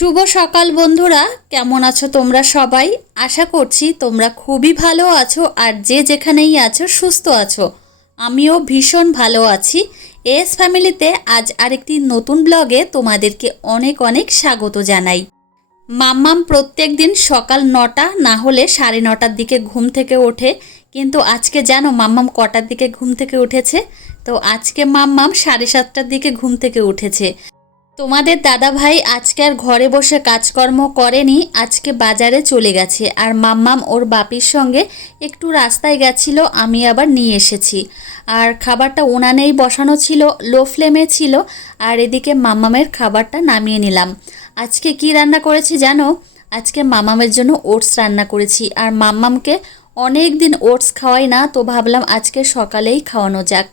শুভ সকাল বন্ধুরা। কেমন আছো তোমরা সবাই? আশা করছি তোমরা খুবই ভালো আছো আর যে যেখানেই আছো সুস্থ আছো। আমিও ভীষণ ভালো আছি। এস ফ্যামিলিতে আজ আরেকটি নতুন ব্লগে তোমাদেরকে অনেক অনেক স্বাগত জানাই। মাম্মাম প্রত্যেক দিন সকাল নটা না হলে সাড়ে নটার দিকে ঘুম থেকে ওঠে। কিন্তু আজকে জানো মাম্মাম কটার দিকে ঘুম থেকে উঠেছে? তো আজকে মাম্মাম সাড়ে সাতটার দিকে ঘুম থেকে উঠেছে। তোমাদের দাদা ভাই আজকে আর ঘরে বসে কাজকর্ম করেনি, আজকে বাজারে চলে গেছে। আর মাম্মাম ওর বাপির সঙ্গে একটু রাস্তায় গেছিল, আমি আবার নিয়ে এসেছি। আর খাবারটা উনানেই বসানো ছিল, লো ফ্লেমে ছিল, আর এদিকে মাম্মামের খাবারটা নামিয়ে নিলাম। আজকে কি রান্না করেছি জানো? আজকে মামামের জন্য ওটস রান্না করেছি। আর মাম্মামকে অনেক দিন ওটস খাওয়াই না, তো ভাবলাম আজকে সকালেই খাওয়ানো যাক।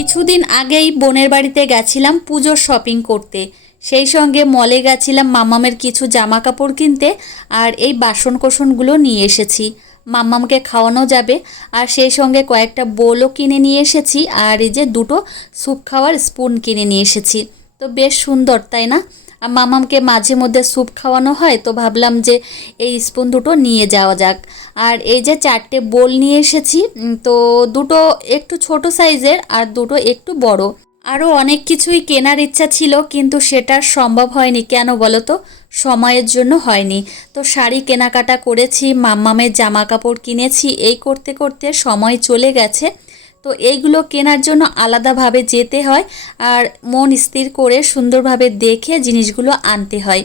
কিছুদিন আগেই বোনের বাড়িতে গেছিলাম পুজোর শপিং করতে। সেই সঙ্গে মলে গেছিলাম মামামের কিছু জামা কাপড় কিনতে আর এই বাসন কোসনগুলো নিয়ে এসেছি। মাম্মামকে খাওয়ানো যাবে আর সেই সঙ্গে কয়েকটা বোলও কিনে নিয়ে এসেছি আর এই যে দুটো স্যুপ খাওয়ার স্পুন কিনে নিয়ে এসেছি। তো বেশ সুন্দর, তাই না? মামামকে মাঝে মধ্যে স্যুপ খাওয়ানো হয়, তো ভাবলাম যে এই স্পুন দুটো নিয়ে যাওয়া যাক। আর এই যে চারটে বোল নিয়ে এসেছি তো দুটো একটু ছোট সাইজের আর দুটো একটু বড়। আরও অনেক কিছুই কেনার ইচ্ছা ছিল, কিন্তু সেটা সম্ভব হয়নি। কেন বলো তো? সময়ের জন্য হয়নি। তো শাড়ি কেনাকাটা করেছি মাম্মামের জামা কাপড় কিনেছি, এই করতে করতে সময় চলে গেছে। তো এইগুলো কেনার জন্য আলাদাভাবে যেতে হয় আর মন স্থির করে সুন্দরভাবে দেখে জিনিসগুলো আনতে হয়।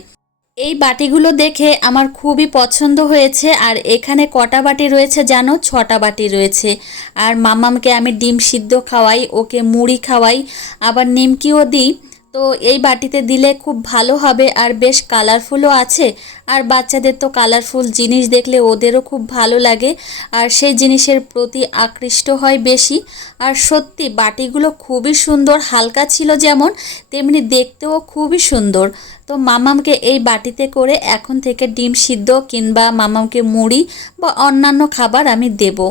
এই বাটিগুলো দেখে আমার খুবই পছন্দ হয়েছে আর এখানে কটা বাটি রয়েছে জানো? ছটা বাটি রয়েছে। আর মামামকে আমি ডিম সিদ্ধ খাওয়াই, ওকে মুড়ি খাওয়াই, আবার নিমকিও দিই। তো এই বাটিতে দিলে খুব ভালো হবে আর বেশ কালারফুলও আছে। আর বাচ্চাদের তো কালারফুল জিনিস দেখলে ওদেরও খুব ভালো লাগে। আর সেই জিনিসের প্রতি আকৃষ্ট হয় বেশি। আর সত্যি বাটিগুলো খুবই সুন্দর, হালকা ছিল যেমন, তেমনি দেখতেও খুবই সুন্দর। তো মামামকে এই বাটিতে করে এখন থেকে ডিম সিদ্ধ কিংবা মামামকে মুড়ি বা অন্যান্য খাবার আমি দেবো।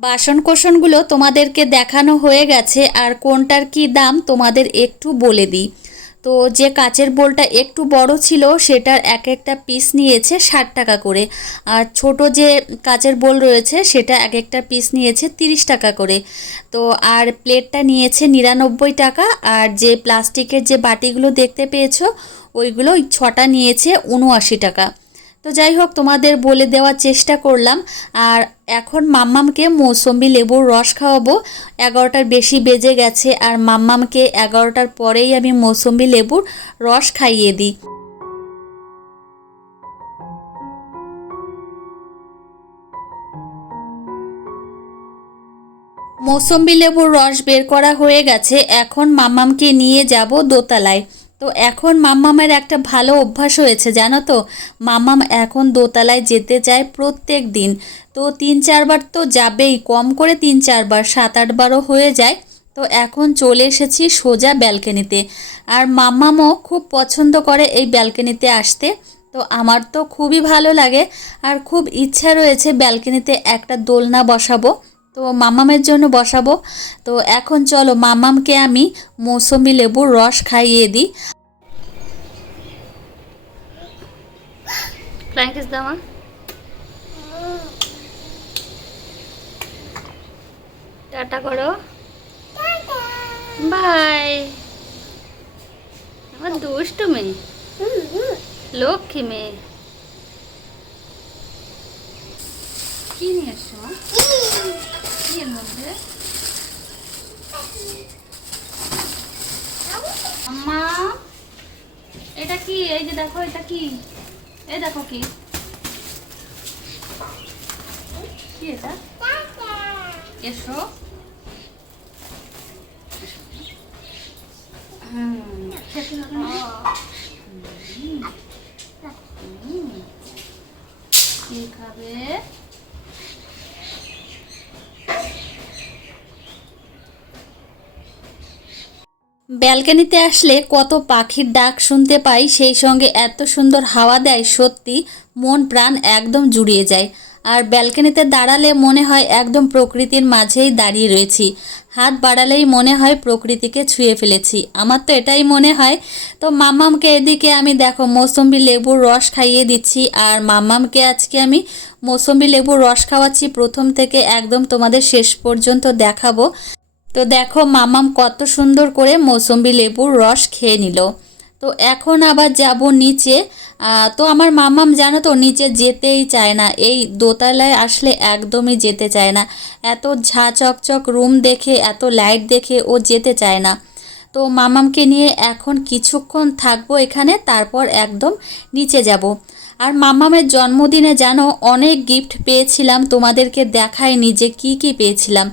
বাসন কোসনগুলো তোমাদেরকে দেখানো হয়ে গেছে, আর কোনটার কি দাম তোমাদের একটু বলে দিই। তো যে কাচের বোলটা একটু বড় ছিল, সেটার এক একটা পিস নিয়েছে ষাট টাকা করে। আর ছোট যে কাচের বোল রয়েছে, সেটা এক একটা পিস নিয়েছে তিরিশ টাকা করে। তো আর প্লেটটা নিয়েছে নিরানব্বই টাকা, আর যে প্লাস্টিকের যে বাটিগুলো দেখতে পেয়েছ, ওইগুলো ওই ছটা নিয়েছে উনআশি টাকা। তো যাই হোক তোমাদের বলে দেওয়ার চেষ্টা করলাম। আর এখন মাম্মামকে মৌসম্বি লেবুর রস খাওয়াবো। এগারোটার বেশি বেজে গেছে আর মাম্মামকে এগারোটার পরেই আমি মৌসম্বি লেবুর রস খাইয়ে দিই। মৌসম্বি লেবুর রস বের করা হয়ে গেছে। এখন মাম্মামকে নিয়ে যাব দোতলায়। তো এখন মাম্মামের একটা ভালো অভ্যাস হয়েছে, জানো তো? মাম্মাম এখন দোতলায় যেতে চায় প্রত্যেক দিন। তো তিন চারবার তো যাবেই, কম করে তিন চারবার, সাত আটবারও হয়ে যায়। তো এখন চলে এসেছি সোজা ব্যালকনিতে। আর মাম্মামও খুব পছন্দ করে এই ব্যালকনিতে আসতে। তো আমার তো খুবই ভালো লাগে। আর খুব ইচ্ছা রয়েছে ব্যালকনিতে একটা দোলনা বসাবো। তো মামামের জন্য বসাবো। তো এখন চলো মামামকে আমি মৌসুমি লেবুর রস খাইয়ে দিই। টাটা করো। বাই আমার দুষ্টু মেয়ে। লক্ষ্মী মেয়ে। কি নিয়ে এটা কি? এই যে দেখো এটা কি? এই দেখো কি। কি খাবে? ব্যালকনিতে আসলে কত পাখির ডাক শুনতে পাই, সেই সঙ্গে এত সুন্দর হাওয়া দেয়, সত্যি মন, প্রাণ একদম জুড়িয়ে যায়। আর ব্যালকনিতে দাঁড়ালে মনে হয় একদম প্রকৃতির মাঝেই দাঁড়িয়ে রয়েছি। হাত বাড়ালেই মনে হয় প্রকৃতিকে ছুঁয়ে ফেলেছি। আমার তো এটাই মনে হয়। তো মাম্মামকে এদিকে আমি দেখো মৌসুম্বি লেবুর রস খাইয়ে দিচ্ছি। আর মাম্মামকে আজকে আমি মৌসুম্বি লেবুর রস খাওয়াচ্ছি। প্রথম থেকে একদম তোমাদের শেষ পর্যন্ত দেখাবো। তো দেখো মামাম কত সুন্দর করে মৌসুম্বি লেবুর রস খেয়ে নিল। তো এখন আবার যাব নিচে। তো আমার মামাম জানো তো নিচে যেতেই চায় না। এই দোতলায় আসলে একদমই যেতে চায় না। এত ঝা চকচক রুম দেখে, এত লাইট দেখে ও যেতে চায় না। তো মামামকে নিয়ে এখন কিছুক্ষণ থাকব এখানে, তারপর একদম নিচে যাব। আর মামামের জন্মদিনে জানো, অনেক গিফট পেয়েছিলাম, তোমাদেরকে দেখায়নি যে কি কি পেয়েছিলাম।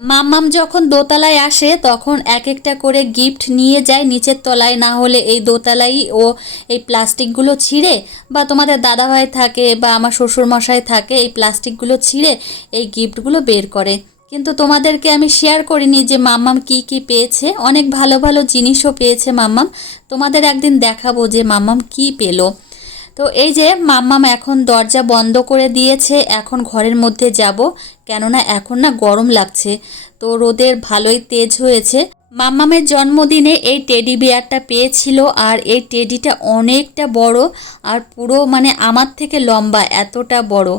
মাম্মাম যখন দোতলায় আসে, তখন এক একটা করে গিফট নিয়ে যায় নিচের তলায়, না হলে এই দোতলাই ও এই প্লাস্টিকগুলো ছিঁড়ে, বা তোমাদের দাদাভাই থাকে বা আমার শ্বশুরমশাই থাকে, এই প্লাস্টিকগুলো ছিঁড়ে এই গিফটগুলো বের করে। কিন্তু তোমাদেরকে আমি শেয়ার করিনি যে মাম্মাম কি কি পেয়েছে। অনেক ভালো ভালো জিনিসও পেয়েছে মাম্মাম। তোমাদের একদিন দেখাবো যে মাম্মাম কি পেল। তো এই যে মাম্মাম এখন দরজা বন্ধ করে দিয়েছে, এখন ঘরের মধ্যে যাব। কেননা এখন না গরম লাগছে। তো রোদের ভালোই তেজ হয়েছে। মাম্মামের জন্মদিনে এই টেডি বিয়ারটা পেয়েছিল আর এই টেডিটা অনেকটা বড় আর পুরো মানে আমার থেকে লম্বা, এতটা বড়।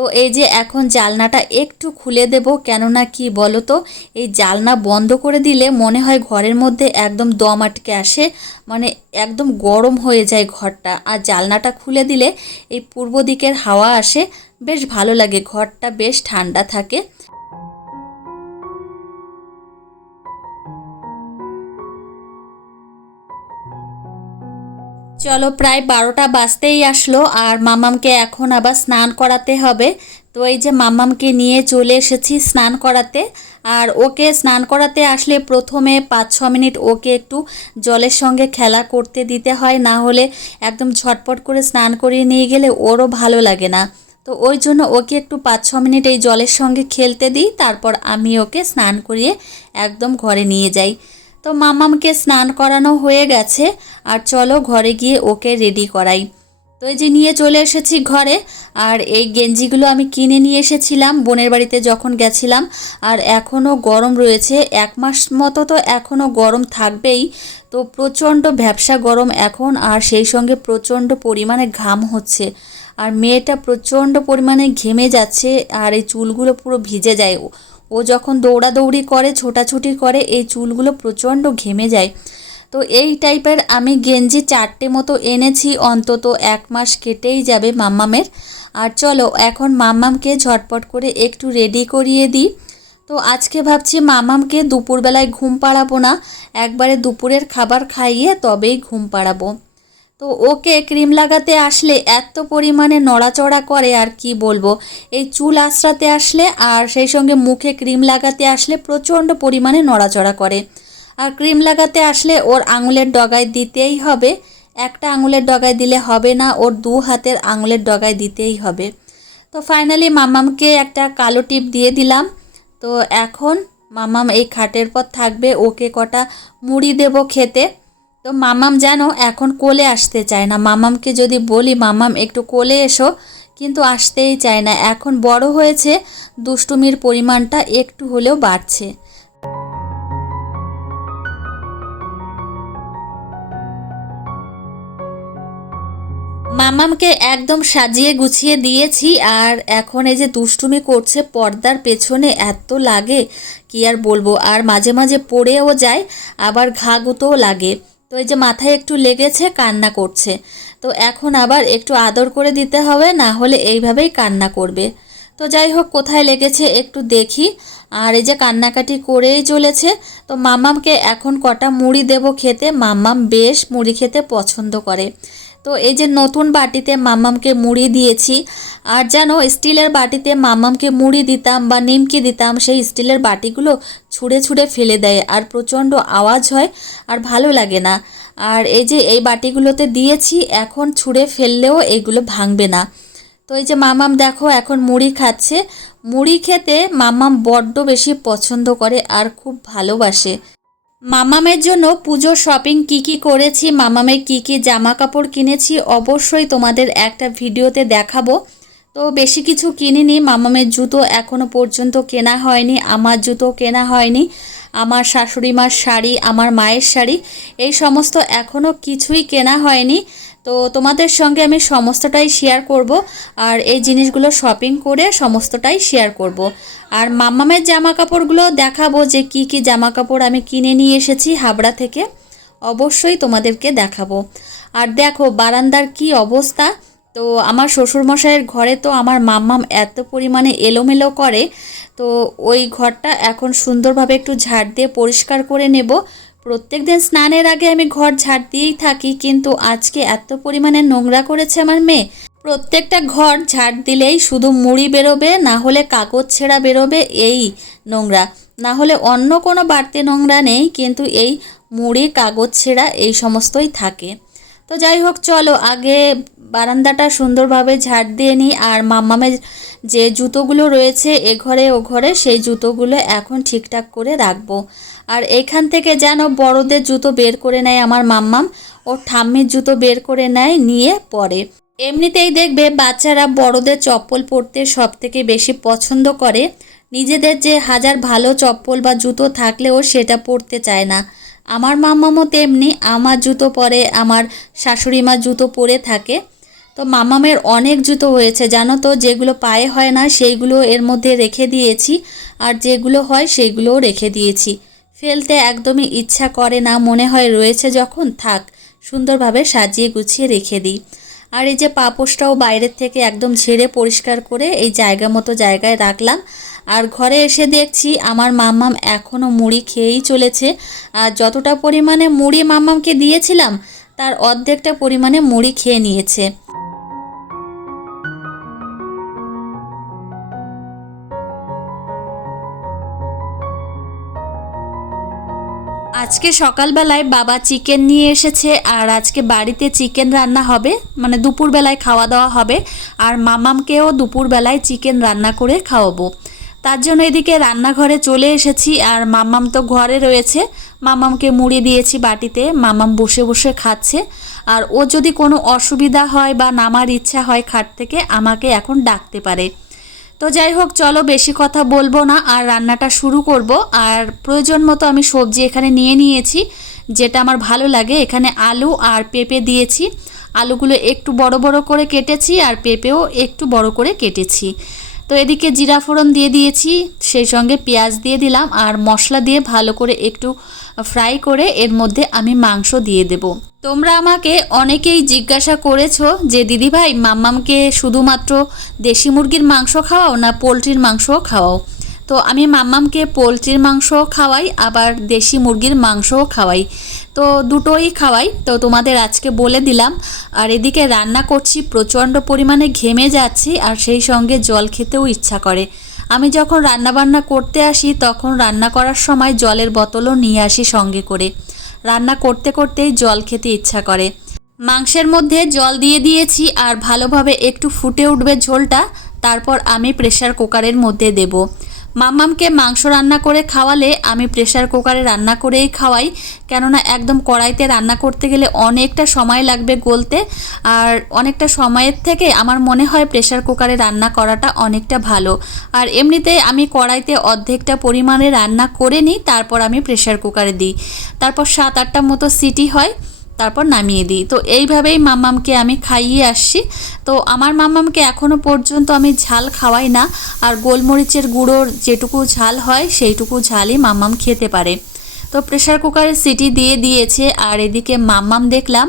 তো এই যে এখন জালনাটা একটু খুলে দেব, কেননা কি বলো তো এই জালনা বন্ধ করে দিলে মনে হয় ঘরের মধ্যে একদম দম আটকে আসে মানে একদম গরম হয়ে যায় ঘরটা। আর জালনাটা খুলে দিলে এই পূর্ব দিকের হাওয়া আসে, বেশ ভালো লাগে, ঘরটা বেশ ঠান্ডা থাকে। চলো প্রায় বারোটা বাজতেই আসলো আর মামামকে এখন আবার স্নান করাতে হবে। তো এই যে মামামকে নিয়ে চলে এসেছি স্নান করাতে। আর ওকে স্নান করাতে আসলে প্রথমে পাঁচ, ছ মিনিট ওকে একটু জলের সঙ্গে খেলা করতে দিতে হয়, না হলে একদম ঝটপট করে স্নান করিয়ে নিয়ে গেলে ওরও ভালো লাগে না। তো ওই জন্য ওকে একটু পাঁচ, ছ মিনিট এই জলের সঙ্গে খেলতে দিই, তারপর আমি ওকে স্নান করিয়ে একদম ঘরে নিয়ে যাই। তো মামামকে স্নান করানো হয়ে গেছে, আর চলো ঘরে গিয়ে ওকে রেডি করাই। তো এই যে নিয়ে চলে এসেছি ঘরে, আর এই গেঞ্জিগুলো আমি কিনে নিয়ে এসেছিলাম বোনের বাড়িতে যখন গেছিলাম, আর এখনও গরম রয়েছে, এক মাস মতো তো এখনও গরম থাকবেই, তো প্রচণ্ড ভ্যাবসা গরম এখন, আর সেই সঙ্গে প্রচণ্ড পরিমাণে ঘাম হচ্ছে। আর মেয়েটা প্রচণ্ড পরিমাণে ঘেমে যাচ্ছে, আর এই চুলগুলো পুরো ভিজে যায়। ও- যখন দৌড়াদৌড়ি করে, ছোটাছুটি করে, এই চুলগুলো প্রচণ্ড ঘেমে যায়। তো এই টাইপের আমি গেঞ্জি চারটে মতো এনেছি, অন্তত এক মাস কেটেই যাবে মাম্মামের। আর চলো, এখন মাম্মামকে ঝটপট করে একটু রেডি করিয়ে দিই। তো আজকে ভাবছি মামামকে দুপুরবেলায় ঘুম পাড়াবো না, একবারে দুপুরের খাবার খাইয়ে তবেই ঘুম পাড়াবো। তো ওকে ক্রিম লাগাতে আসলে এত পরিমাণে নড়াচড়া করে আর কি বলব? এই চুল আশ্রাতে আসলে আর সেই সঙ্গে মুখে ক্রিম লাগাতে আসলে প্রচণ্ড পরিমাণে নড়াচড়া করে। আর ক্রিম লাগাতে আসলে ওর আঙুলের ডগায় দিতেই হবে। একটা আঙুলের ডগায় দিলে হবে না, ওর দু হাতের আঙুলের ডগায় দিতেই হবে। তো ফাইনালি মামামকে একটা কালো টিপ দিয়ে দিলাম। তো এখন মামাম এই খাটের পর থাকবে, ওকে কটা মুড়ি দেব খেতে। তো মামাম যেন এখন কোলে আসতে চায় না। মামামকে যদি বলি, মামাম, একটু কোলে এসো। কিন্তু আসতেই চায় না। এখন বড় হয়েছে, দুষ্টুমির পরিমাণটা একটু হলেও বাড়ছে। মামামকে একদম সাজিয়ে গুছিয়ে দিয়েছি আর এখন এই যে দুষ্টুমি করছে, পর্দার পেছনে এত লাগে, কি আর বলব? আর মাঝে মাঝে পড়েও যায়, আবার ঘা গুঁতোও লাগে। তো এই যে মাথায় একটু লেগেছে, কান্না করছে। তো এখন আবার একটু আদর করে দিতে হবে, না হলে এইভাবেই কান্না করবে। তো যাই হোক, কোথায় লেগেছে একটু দেখি। আর এই যে কান্নাকাটি করেই চলেছে। তো মাম্মামকে এখন কটা মুড়ি দেব খেতে মাম্মাম বেশ মুড়ি খেতে পছন্দ করে। তো এই যে নতুন বাটিতে মাম্মামকে মুড়ি দিয়েছি, আর যেন স্টিলের বাটিতে মাম্মামকে মুড়ি দিতাম বা নিমকি দিতাম, সেই স্টিলের বাটিগুলো ছুঁড়ে ছুঁড়ে ফেলে দেয় আর প্রচণ্ড আওয়াজ হয় আর ভালো লাগে না। আর এই যে এই বাটিগুলোতে দিয়েছি, এখন ছুঁড়ে ফেললেও এগুলো ভাঙবে না। তো এই যে মামাম দেখো এখন মুড়ি খাচ্ছে। মুড়ি খেতে মামাম বড্ড বেশি পছন্দ করে আর খুব ভালোবাসে। মামামের জন্য পুজোর শপিং কি কি করেছি, মামামের কি কি জামা কাপড় কিনেছি, অবশ্যই তোমাদের একটা ভিডিওতে দেখাবো। তো বেশি কিছু কিনিনি, মামামের জুতো এখনও পর্যন্ত কেনা হয়নি, আমার জুতো কেনা হয়নি, আমার শাশুড়ি মার শাড়ি, আমার মায়ের শাড়ি, এই সমস্ত এখনও কিছুই কেনা হয়নি। তো তোমাদের সঙ্গে আমি সমস্তটাই শেয়ার করব আর এই জিনিসগুলো শপিং করে সমস্তটাই শেয়ার করব। আর মাম্মামের জামা কাপড়গুলো দেখাবো যে কি কি জামা কাপড় আমি কিনে নিয়ে এসেছি হাবড়া থেকে। অবশ্যই তোমাদেরকে দেখাবো। আর দেখো, বারান্দার কি অবস্থা? তো আমার শ্বশুরমশাইয়ের ঘরে তো আমার মাম্মাম এত পরিমাণে এলোমেলো করে, তো ওই ঘরটা এখন সুন্দরভাবে একটু ঝাড় দিয়ে পরিষ্কার করে নেব। প্রত্যেক দিন স্নানের আগে আমি ঘর ঝাড় দিয়েই থাকি, কিন্তু আজকে এত পরিমাণে নোংরা করেছে আমার মেয়ে। প্রত্যেকটা ঘর ঝাড় দিলেই শুধু মুড়ি বেরোবে, না হলে কাগজ ছেঁড়া বেরোবে, এই নোংরা। না হলে অন্য কোনো বাড়তি নোংরা নেই, কিন্তু এই মুড়ি, কাগজ ছেঁড়া এই সমস্তই থাকে। তো যাই হোক, চলো আগে বারান্দাটা সুন্দরভাবে ঝাড় দিয়ে নিই। আর মাম্মামের যে জুতোগুলো রয়েছে এ ঘরে ও ঘরে, সেই জুতোগুলো এখন ঠিকঠাক করে রাখব। আর এখান থেকে যেন বড়দের জুতো বের করে নেয় আমার মাম্মাম। ও ঠাম্মির জুতো বের করে নেয় নিয়ে পরে। এমনিতেই দেখবে বাচ্চারা বড়দের চপ্পল পরতে সব থেকে বেশি পছন্দ করে। নিজেদের যে হাজার ভালো চপ্পল বা জুতো থাকলেও সেটা পরতে চায় না। আমার মাম্মামও তেমনি আমার জুতো পরে, আমার শাশুড়ি মা জুতো পরে থাকে। তো মামামের অনেক জুতো হয়েছে, জানো তো, যেগুলো পায়ে হয় না, সেইগুলো এর মধ্যে রেখে দিয়েছি। আর যেগুলো হয় সেইগুলোও রেখে দিয়েছি। ফেলতে একদমই ইচ্ছা করে না, মনে হয় রয়েছে যখন, থাক, সুন্দরভাবে সাজিয়ে গুছিয়ে রেখে দিই। আর এই যে পাপোশটাও বাইরের থেকে একদম ঝেড়ে পরিষ্কার করে এই জায়গা মতো জায়গায় রাখলাম। আর ঘরে এসে দেখছি আমার মাম্মাম এখনও মুড়ি খেয়েই চলেছে। আর যতটা পরিমাণে মুড়ি মাম্মামকে দিয়েছিলাম, তার অর্ধেকটা পরিমাণে মুড়ি খেয়ে নিয়েছে। আজকে সকালবেলায় বাবা চিকেন নিয়ে এসেছে, আর আজকে বাড়িতে চিকেন রান্না হবে মানে দুপুরবেলায় খাওয়া দাওয়া হবে, আর মামামকেও দুপুরবেলায় চিকেন রান্না করে খাওয়াবো। তার জন্য এদিকে রান্নাঘরে চলে এসেছি আর মামাম তো ঘরে রয়েছে। মামামকে মুড়ি দিয়েছি বাটিতে মামাম বসে বসে খাচ্ছে। আর ও যদি কোনো অসুবিধা হয় বা নামার ইচ্ছা হয় খাট থেকে, আমাকে এখন ডাকতে পারে। তো যাই হোক, চলো বেশি কথা বলব না, আর রান্নাটা শুরু করব। আর প্রয়োজন মতো আমি সবজি এখানে নিয়ে নিয়েছি, যেটা আমার ভালো লাগে। এখানে আলু আর পেঁপে দিয়েছি। আলুগুলো একটু বড় বড় করে কেটেছি আর পেঁপেও একটু বড় করে কেটেছি। তো এদিকে জিরা ফোড়ন দিয়ে দিয়েছি, সেই সঙ্গে পেঁয়াজ দিয়ে দিলাম আর মশলা দিয়ে ভালো করে একটু ফ্রাই করে এর মধ্যে আমি মাংস দিয়ে দেব। তোমরা আমাকে অনেকেই জিজ্ঞাসা করেছ যে, দিদিভাই, মাম্মামকে শুধুমাত্র দেশি মুরগির মাংস খাওয়াও না পোলট্রির মাংসও খাওয়াও? তো আমি মাম্মামকে পোলট্রির মাংসও খাওয়াই, আবার দেশি মুরগির মাংসও খাওয়াই। তো দুটোই খাওয়াই। তো তোমাদের আজকে বলে দিলাম। আর এদিকে রান্না করছি, প্রচণ্ড পরিমাণে ঘেমে যাচ্ছি আর সেই সঙ্গে জল খেতেও ইচ্ছা করে। আমি যখন রান্নাবান্না করতে আসি, তখন রান্না করার সময় জলের বোতলও নিয়ে আসি সঙ্গে করে। রান্না করতে করতেই জল খেতে ইচ্ছা করে। মাংসের মধ্যে জল দিয়ে দিয়েছি আর ভালোভাবে একটু ফুটে উঠবে ঝোলটা, তারপর আমি প্রেশার কুকারের মধ্যে দেব। মাম্মামকে মাংস রান্না করে খাওয়ালে আমি প্রেশার কুকারে রান্না করেই খাওয়াই। কেননা একদম কড়াইতে রান্না করতে গেলে অনেকটা সময় লাগবে গলতে। আর অনেকটা সময়ের থেকে আমার মনে হয় প্রেশার কুকারে রান্না করাটা অনেকটা ভালো। আর এমনিতে আমি কড়াইতে অর্ধেকটা পরিমাণে রান্না করে নিই, তারপর আমি প্রেশার কুকারে দিই। তারপর সাত আটটা মতো সিটি হয়। তারপর নামিয়ে দিই। তো এইভাবেই মাম্মামকে আমি খাইয়ে আসছি তো আমার মাম্মামকে এখনও পর্যন্ত আমি ঝাল খাওয়াই না। আর গোলমরিচের গুঁড়োর যেটুকু ঝাল হয়, সেইটুকু ঝালই মাম্মাম খেতে পারে। তো প্রেশার কুকারে সিটি দিয়ে দিয়েছে। আর এদিকে মাম্মাম দেখলাম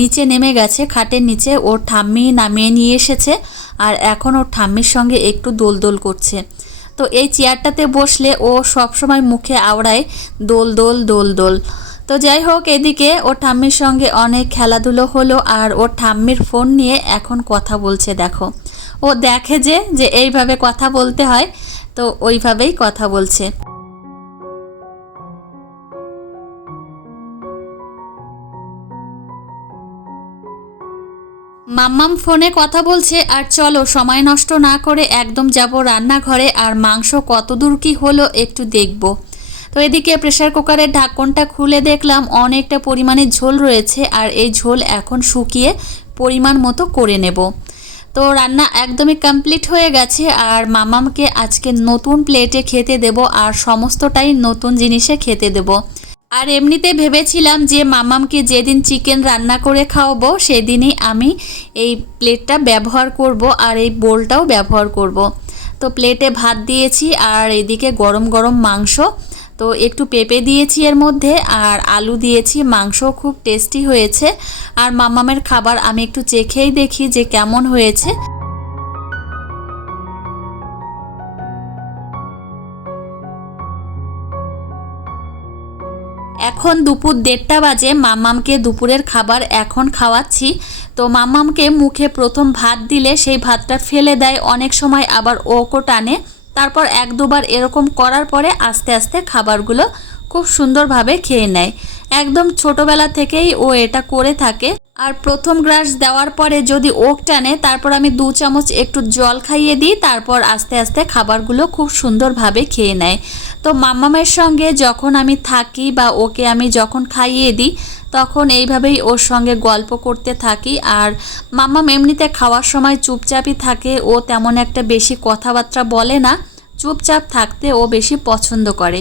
নিচে নেমে গেছে। খাটের নিচে ওর ঠাম্মি নামিয়ে নিয়ে এসেছে। আর এখন ওর ঠাম্মির সঙ্গে একটু দোল দোল করছে। তো এই চেয়ারটাতে বসলে ও সবসময় মুখে আওড়ায় দোল দোল দোল দোল তো যাই হোক, এদিকে ওর ঠাম্মির সঙ্গে অনেক খেলাধুলো হলো আর ওর ঠাম্মির ফোন নিয়ে এখন কথা বলছে, দেখো। ও দেখে যে যে এইভাবে কথা বলতে হয়, তো ওইভাবেই কথা বলছে। মাম্মাম ফোনে কথা বলছে, আর চলো, সময় নষ্ট না করে একদম যাব রান্নাঘরে, আর মাংস কতদূর কি হলো একটু দেখব। তো এদিকে প্রেশার কুকারের ঢাকনটা খুলে দেখলাম, অনেকটা পরিমাণে ঝোল রয়েছে আর এই ঝোল এখন শুকিয়ে পরিমাণ মতো করে নেব তো রান্না একদমই কমপ্লিট হয়ে গেছে আর মামামকে আজকে নতুন প্লেটে খেতে দেব আর সমস্তটাই নতুন জিনিসে খেতে দেব আর এমনিতে ভেবেছিলাম যে মামামকে যেদিন চিকেন রান্না করে খাওয়াবো, সেদিনই আমি এই প্লেটটা ব্যবহার করব আর এই বোলটাও ব্যবহার করব। তো প্লেটে ভাত দিয়েছি আর এদিকে গরম গরম মাংস তো একটু পেঁপে দিয়েছি এর মধ্যে আর আলু দিয়েছি মাংস খুব টেস্টি হয়েছে। আর মামামের খাবার আমি একটু চেখেই দেখি যে কেমন হয়েছে। এখন দুপুর দেড়টা বাজে মাম্মামকে দুপুরের খাবার এখন খাওয়াচ্ছি। তো মাম্মামকে মুখে প্রথম ভাত দিলে সেই ভাতটা ফেলে দেয়, অনেক সময় আবার ওকো টানে। তারপর এক দুবার এরকম করার পরে আস্তে আস্তে খাবারগুলো খুব সুন্দরভাবে খেয়ে নেয়। একদম ছোটবেলা থেকেই ও এটা করে থাকে। আর প্রথম গ্রাস দেওয়ার পরে যদি ওক টানে, তারপর আমি দু চামচ একটু জল খাইয়ে দিই, তারপর আস্তে আস্তে খাবারগুলো খুব সুন্দরভাবে খেয়ে নেয়। তো মাম্মামের সঙ্গে যখন আমি থাকি বা ওকে আমি যখন খাইয়ে দিই তখন এইভাবেই ওর সঙ্গে গল্প করতে থাকি। আর মাম্মাম এমনিতে খাওয়ার সময় চুপচাপই থাকে, ও তেমন একটা বেশি কথাবার্তা বলে না। চুপচাপ থাকতে ও বেশি পছন্দ করে।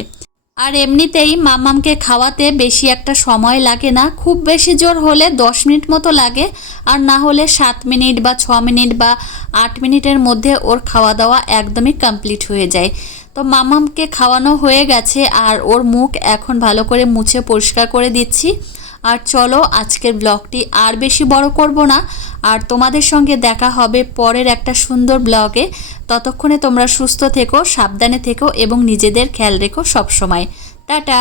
আর এমনিতেই মামামকে খাওয়াতে বেশি একটা সময় লাগে না। খুব বেশি জোর হলে দশ মিনিট মতো লাগে, আর না হলে সাত মিনিট বা ছ মিনিট বা আট মিনিটের মধ্যে ওর খাওয়া দাওয়া একদমই কমপ্লিট হয়ে যায়। তো মামামকে খাওয়ানো হয়ে গেছে, আর ওর মুখ এখন ভালো করে মুছে পরিষ্কার করে দিচ্ছি। আর চলো আজকের ব্লগটি আর বেশি বড় করব না। আর তোমাদের সঙ্গে দেখা হবে পরের একটা সুন্দর ব্লগে ততক্ষণে তোমরা সুস্থ থেকো, সাবধানে থেকো এবং নিজেদের খেয়াল রেখো সবসময়। টাটা!